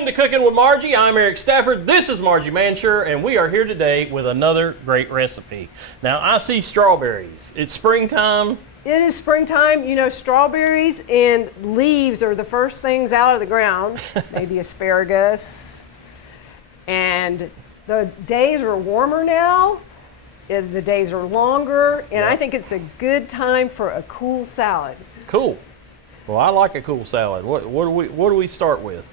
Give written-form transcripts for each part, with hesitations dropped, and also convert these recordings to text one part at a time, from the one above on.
listening to Cooking with Margie. I'm Eric Stafford. This is Margie Mansure, and we are here today with another great recipe. Now, I see strawberries. It's springtime. It is springtime. You know, strawberries and leaves are the first things out of the ground. Maybe asparagus. And the days are warmer now. The days are longer. And I think it's a good time for a cool salad. Cool. Well, I like a cool salad. What do we start with?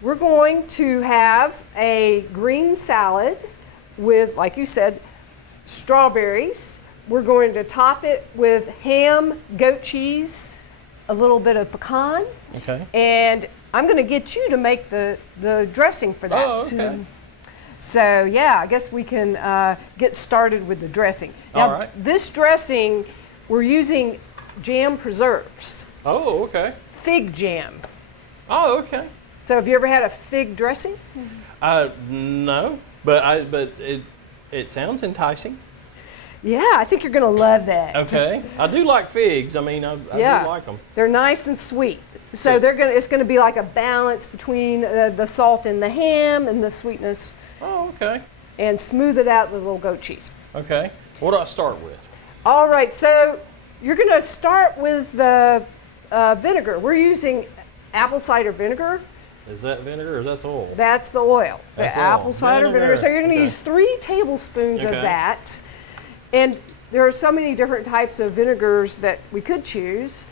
We're going to have a green salad with, like you said, strawberries. We're going to top it with ham, goat cheese, a little bit of pecan. Okay. And I'm going to get you to make the dressing for that. Oh, okay. So yeah, I guess we can get started with the dressing. Now, all right. This dressing, we're using jam preserves. Oh, okay. Fig jam. Oh, okay. So have you ever had a fig dressing? No, but it sounds enticing. Yeah, I think you're going to love that. Okay. I do like figs. I mean, I do like them. They're nice and sweet. So it's going to be like a balance between the salt in the ham and the sweetness. Oh, okay. And smooth it out with a little goat cheese. Okay. What do I start with? All right, so you're going to start with the vinegar. We're using apple cider vinegar. Is that vinegar or is that oil? That's the oil. That's the oil. Apple cider vinegar. So you're going to use 3 tablespoons of that. And there are so many different types of vinegars that we could choose.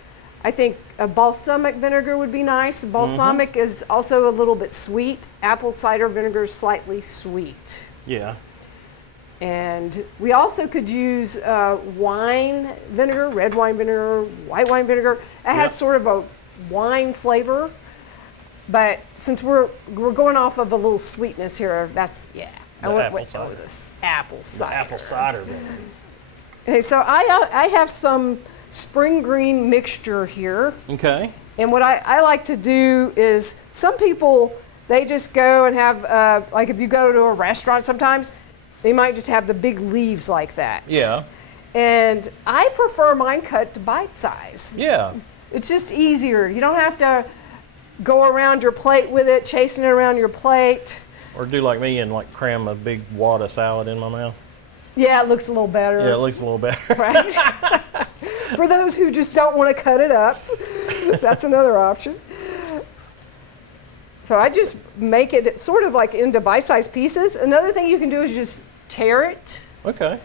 I think a balsamic vinegar would be nice. Balsamic is also a little bit sweet. Apple cider vinegar is slightly sweet. Yeah. And we also could use wine vinegar, red wine vinegar, white wine vinegar. It has sort of a wine flavor. But since we're going off of a little sweetness here, that's, I went with this apple cider. Apple cider vinegar. Okay, so I have some spring green mixture here. Okay. And what I like to do is, some people, they just go and have, like if you go to a restaurant sometimes, they might just have the big leaves like that. Yeah. And I prefer mine cut to bite size. Yeah. It's just easier. You don't have to go around your plate with it, chasing it around your plate. Or do like me and like cram a big wad of salad in my mouth. Yeah, it looks a little better. Yeah, it looks a little better. Right? For those who just don't want to cut it up, that's another option. So I just make it sort of like into bite-sized pieces. Another thing you can do is just tear it. Okay.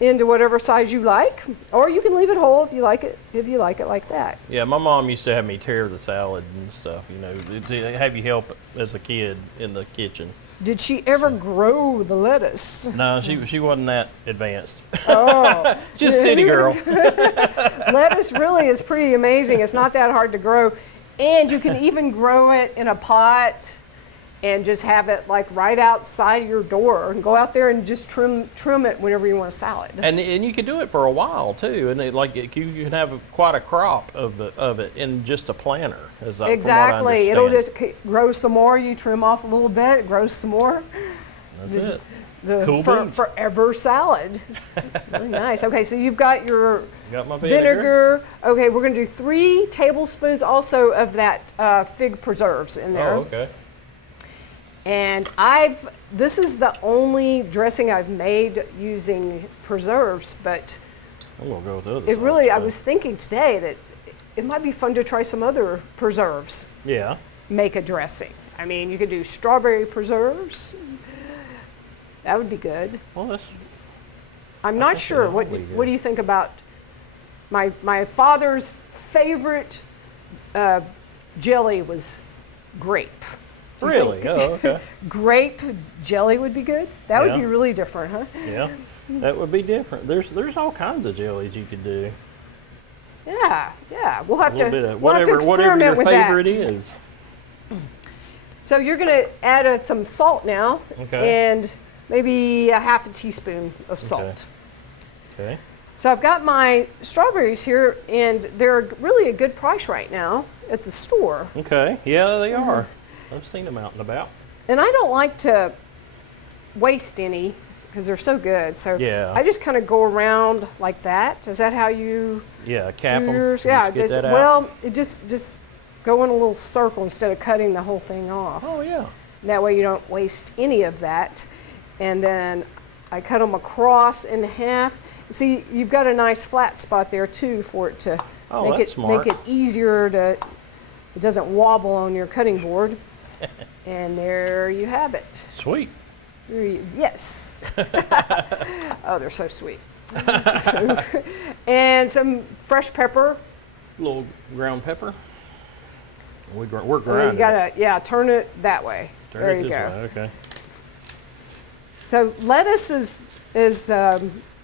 Into whatever size you like, or you can leave it whole if you like it like that. Yeah, my mom used to have me tear the salad and stuff, you know, to have you help as a kid in the kitchen. Did she ever grow the lettuce? No, she wasn't that advanced. Oh. Just city girl. Lettuce really is pretty amazing. It's not that hard to grow. And you can even grow it in a pot and just have it like right outside your door and go out there and just trim it whenever you want a salad. And you can do it for a while too, and you can have quite a crop of it in just a planter. Exactly, it'll just grow some more. You trim off a little bit, it grows some more. That's it. The forever salad. Really nice. Okay, so you've got your my vinegar. Okay, we're going to do 3 tablespoons also of that fig preserves in there. Oh, okay. And this is the only dressing I've made using preserves, but I'm gonna go with the other I was thinking today that it might be fun to try some other preserves. Yeah. Make a dressing. I mean, you could do strawberry preserves. That would be good. Well, I'm not sure. What do you think about my father's favorite jelly was grape. Really? Oh, okay. Grape jelly would be good? That would be really different, huh? Yeah, that would be different. There's all kinds of jellies you could do. Yeah. We'll have to experiment whatever your with favorite that. is. So you're going to add some salt now, and maybe a half a teaspoon of salt. Okay. So I've got my strawberries here, and they're really a good price right now at the store. Okay. Yeah, they are. I've seen them out and about. And I don't like to waste any because they're so good. So I just kind of go around like that. Is that how you? Yeah, cap them. Yeah, just go in a little circle instead of cutting the whole thing off. Oh yeah. That way you don't waste any of that. And then I cut them across in half. See, you've got a nice flat spot there too for it to make it easier to, it doesn't wobble on your cutting board. And there you have it. Sweet. Yes. Oh, they're so sweet. And some fresh pepper. A little ground pepper. We're You grinding. gotta, turn it that way. Turn There it you this go. way. Okay. So lettuce is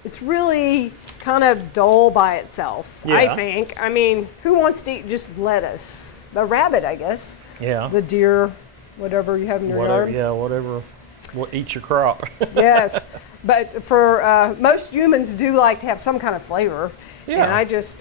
it's really kind of dull by itself, Yeah. I think. I mean, who wants to eat just lettuce? The rabbit, I guess. Yeah. The deer, whatever you have in your Whatever. yard. Yeah. Whatever. Eat your crop. Yes, but for most humans do like to have some kind of flavor. Yeah. And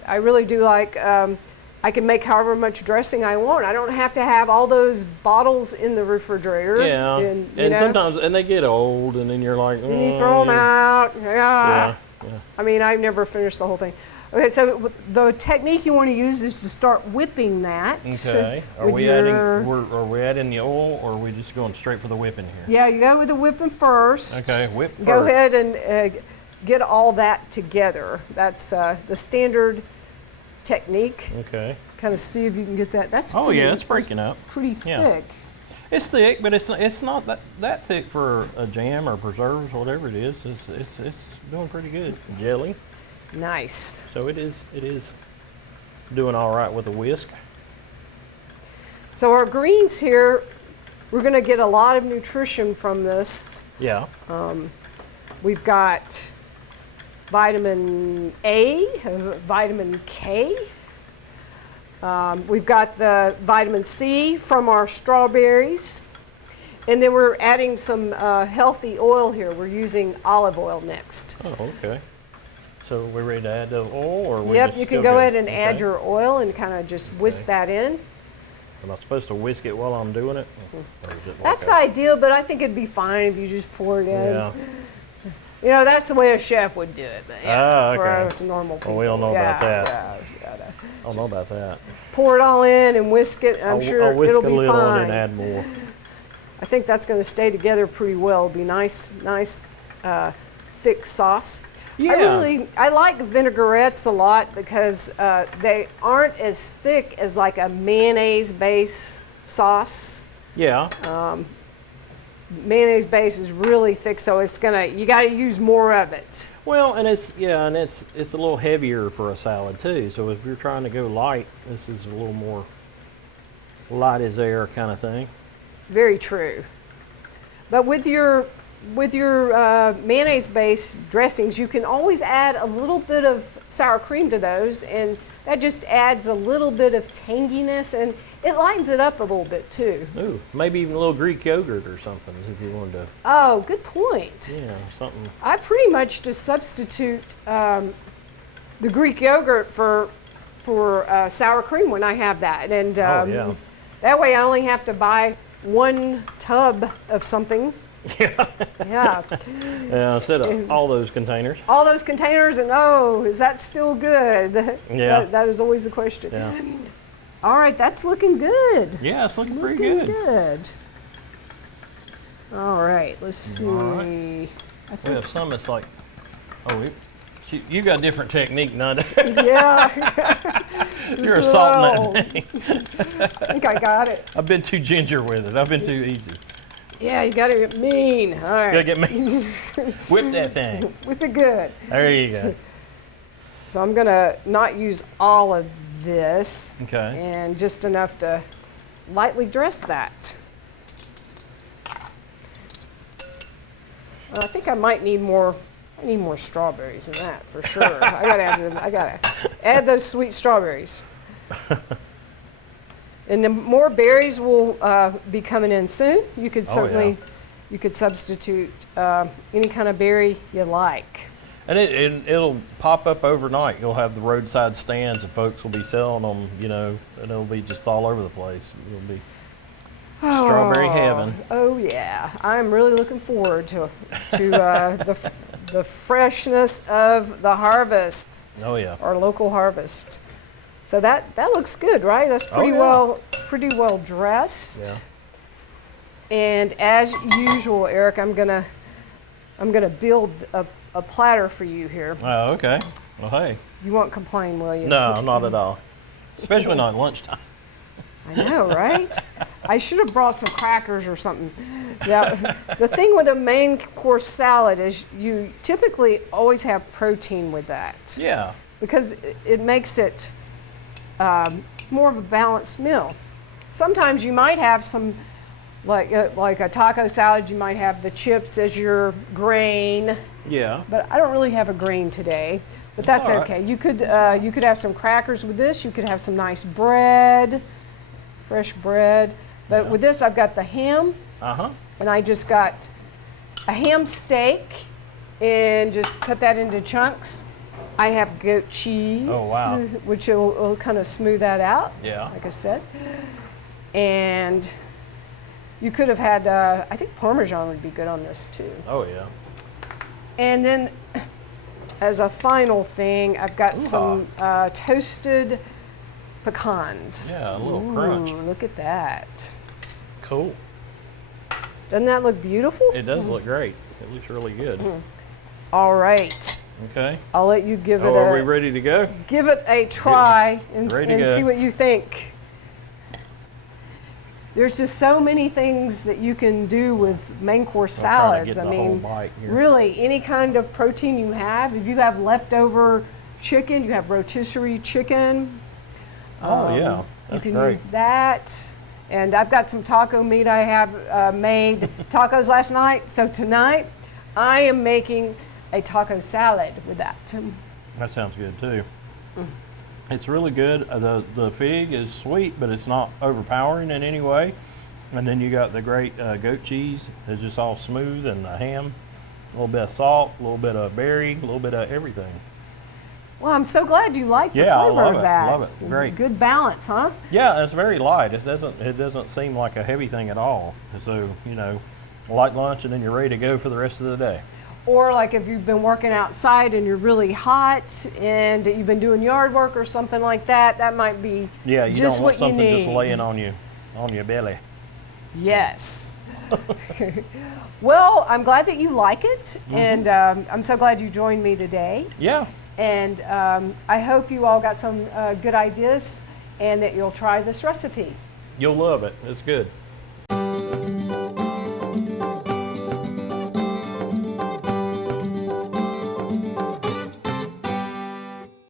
I really do like, I can make however much dressing I want. I don't have to have all those bottles in the refrigerator. Yeah. And Sometimes they get old, and then you're like, and you throw them out. Yeah. Yeah. I mean, I've never finished the whole thing. Okay, so the technique you want to use is to start whipping that. Okay. Are we adding the oil, or are we just going straight for the whipping here? Yeah, you go with the whipping first. Okay, whip first. Go ahead and get all that together. That's the standard technique. Okay. Kind of see if you can get that. That's Oh pretty, yeah, it's breaking up. pretty Yeah. thick. It's thick, but it's not that thick for a jam or preserves, whatever it is. It's doing pretty good. Jelly. Nice. So it is doing all right with a whisk. So our greens here, we're going to get a lot of nutrition from this. Yeah. We've got vitamin A, vitamin K. We've got the vitamin C from our strawberries. And then we're adding some healthy oil here. We're using olive oil next. Oh, okay. So we're ready to add the oil, or we Yep, just you can still go good? ahead and Okay. add your oil and kind of just whisk that in. Am I supposed to whisk it while I'm doing it? Or is it like That's ideal, but I think it'd be fine if you just pour it in. Yeah. You know, that's the way a chef would do it. But yeah, for okay. us normal people. Well, we don't know about that. Yeah, you gotta I don't know about that. pour it all in and whisk it. I'm sure I'll whisk it'll a be little fine. and then add more. I think that's going to stay together pretty well. It'll be nice, thick sauce. Yeah. I like vinaigrettes a lot because they aren't as thick as like a mayonnaise base sauce. Yeah. Mayonnaise base is really thick, so you got to use more of it. Well, and it's a little heavier for a salad too. So if you're trying to go light, this is a little more light as air kind of thing. Very true. But with your mayonnaise-based dressings, you can always add a little bit of sour cream to those, and that just adds a little bit of tanginess, and it lightens it up a little bit too. Ooh, maybe even a little Greek yogurt or something if you wanted to. Oh, good point. Yeah, something. I pretty much just substitute the Greek yogurt for sour cream when I have that, and yeah. that way I only have to buy one tub of something. Yeah. Yeah. Yeah, instead of all those containers. All those containers, and is that still good? Yeah. That is always a question. Yeah. All right, that's looking good. Yeah, it's looking pretty Looking good. good. All right, let's see. All right. We have some that's like, you got a different technique than I do. Yeah. You're assaulting that thing. I think I got it. I've been too ginger with it. I've been too easy. Yeah, you got to get mean. All right. Gotta get me. Whip that thing. Whip it good. There you go. So I'm going to not use all of this. Okay. And just enough to lightly dress that. I think I might need more. I need more strawberries than that for sure. I gotta add those sweet strawberries. And the more berries will be coming in soon. You could certainly, you could substitute any kind of berry you like. And it'll pop up overnight. You'll have the roadside stands, and folks will be selling them. And it'll be just all over the place. It'll be strawberry heaven. Oh yeah, I'm really looking forward to the freshness of the harvest. Oh yeah. Our local harvest. So that looks good, right? That's pretty yeah. well pretty well dressed. Yeah. And as usual, Eric, I'm gonna build a platter for you here. Oh, okay. Well, hey. You won't complain, will you? No, not at all. Especially not at lunchtime. I know, right? I should have brought some crackers or something. Yeah. The thing with a main course salad is you typically always have protein with that. Yeah. Because it makes it more of a balanced meal. Sometimes you might have some, like a taco salad, you might have the chips as your grain. Yeah. But I don't really have a grain today. But that's All right. okay. You could have some crackers with this. You could have some nice bread, fresh bread. But Yeah. with this, I've got the ham, Uh-huh. and I just got a ham steak, and just cut that into chunks. I have goat cheese, Oh, wow. which will kind of smooth that out. Yeah. Like I said, and you could have had. I think Parmesan would be good on this too. Oh, yeah. And then, as a final thing, I've got some toasted pecans. Yeah, a little crunch. Ooh, look at that. Cool. Doesn't that look beautiful? It does look great. It looks really good. All right. Okay. I'll let you give Oh, are we ready to go? give it a try and Ready to go. see what you think. There's just so many things that you can do with main course I'll try to salads. get I the whole mean, bite here. really, any kind of protein you have. If you have leftover chicken, you have rotisserie chicken. Oh, yeah. You That's can great. use that. And I've got some taco meat I have made tacos last night. So tonight, I am making a taco salad with that. That sounds good too. It's really good. The fig is sweet, but it's not overpowering in any way. And then you got the great goat cheese. It's just all smooth, and the ham, a little bit of salt, a little bit of berry, a little bit of everything. Well, I'm so glad you like the Yeah, I flavor love of it. that. Love it. Great. Good balance, huh? Yeah, it's very light. It doesn't seem like a heavy thing at all. So, you know, light lunch, and then you're ready to go for the rest of the day. Or like if you've been working outside and you're really hot and you've been doing yard work or something like that, that might be Yeah, you just don't want what you something need. just laying on your belly. Yes. Well, I'm glad that you like it, and I'm so glad you joined me today. Yeah. And I hope you all got some good ideas and that you'll try this recipe. You'll love it. It's good.